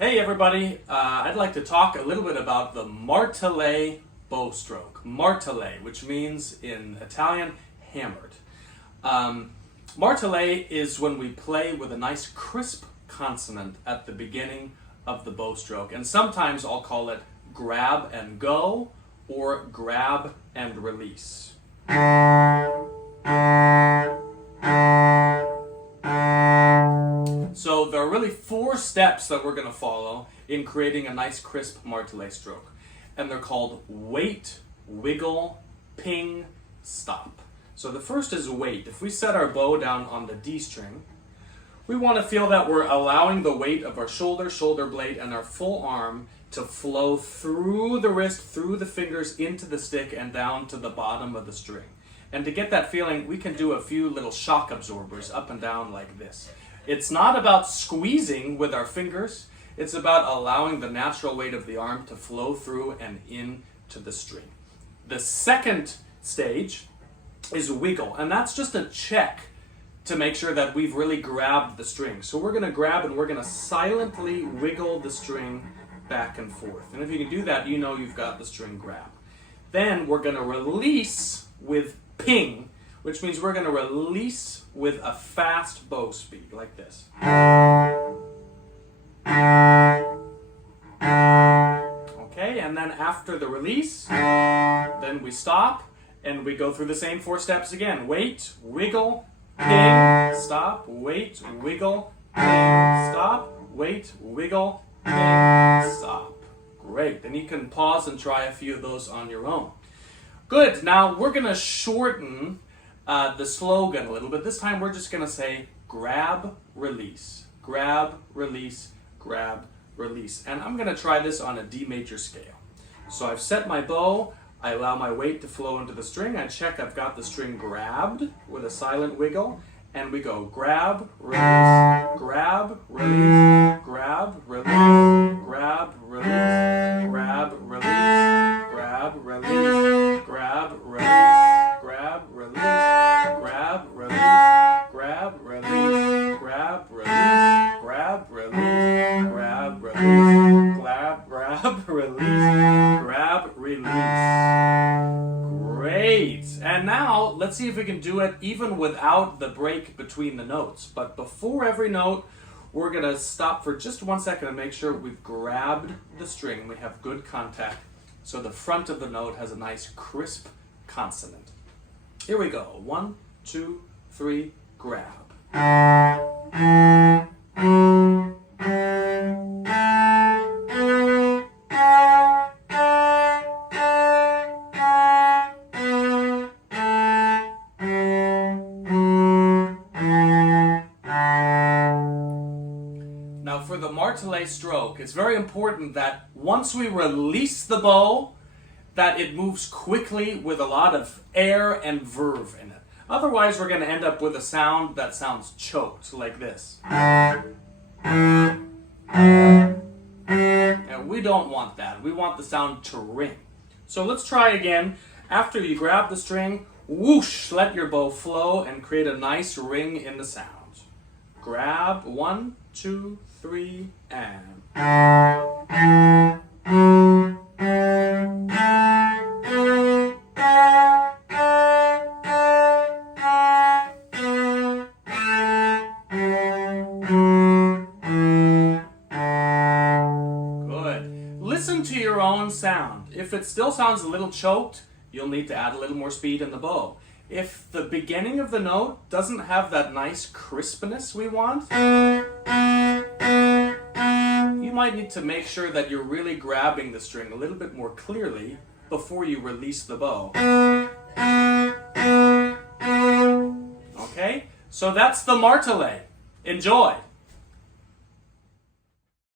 Hey everybody, I'd like to talk a little bit about the Martelé bow stroke. Martelé, which means in Italian, hammered. Martelé is when we play with a nice crisp consonant at the beginning of the bow stroke. And sometimes I'll call it grab and go or grab and release. So there are really 4 steps that we're going to follow in creating a nice crisp Martelé stroke. And they're called wait, wiggle, ping, stop. So the first is wait. If we set our bow down on the D string, we want to feel that we're allowing the weight of our shoulder blade, and our full arm to flow through the wrist, through the fingers, into the stick, and down to the bottom of the string. And to get that feeling, we can do a few little shock absorbers up and down like this. It's not about squeezing with our fingers. It's about allowing the natural weight of the arm to flow through and into the string. The second stage is wiggle, and that's just a check to make sure that we've really grabbed the string. So we're going to grab and we're going to silently wiggle the string back and forth. And if you can do that, you know you've got the string grabbed. Then we're going to release with ping, which means we're going to release with a fast bow speed, like this. Okay, and then after the release, then we stop, and we go through the same 4 steps again. Wait, wiggle, ping, stop, wait, wiggle, ping, stop, wait, wiggle, ping, stop. Great, then you can pause and try a few of those on your own. Good, now we're going to shorten the slogan a little bit. This time we're just going to say grab, release, grab, release, grab, release. And I'm going to try this on a D major scale. So I've set my bow, I allow my weight to flow into the string, I check I've got the string grabbed with a silent wiggle, and we go grab, release, grab, release, grab, release, grab, release, grab, release, grab, release, grab, release, grab, release, grab, release, grab, release, grab, release, grab, release, grab, release, grab, release, grab, release. Great. And now let's see if we can do it even without the break between the notes. But before every note, we're going to stop for just 1 second and make sure we've grabbed the string. We have good contact, so the front of the note has a nice crisp consonant. Here we go. 1, 2, 3, grab. Now for the Martelé stroke, it's very important that once we release the bow, that it moves quickly with a lot of air and verve in it. Otherwise, we're going to end up with a sound that sounds choked, like this. And we don't want that. We want the sound to ring. So let's try again. After you grab the string, whoosh, let your bow flow and create a nice ring in the sound. Grab, 1, 2, 3, and... Listen to your own sound. If it still sounds a little choked, you'll need to add a little more speed in the bow. If the beginning of the note doesn't have that nice crispness we want, you might need to make sure that you're really grabbing the string a little bit more clearly before you release the bow. Okay? So that's the Martelé. Enjoy!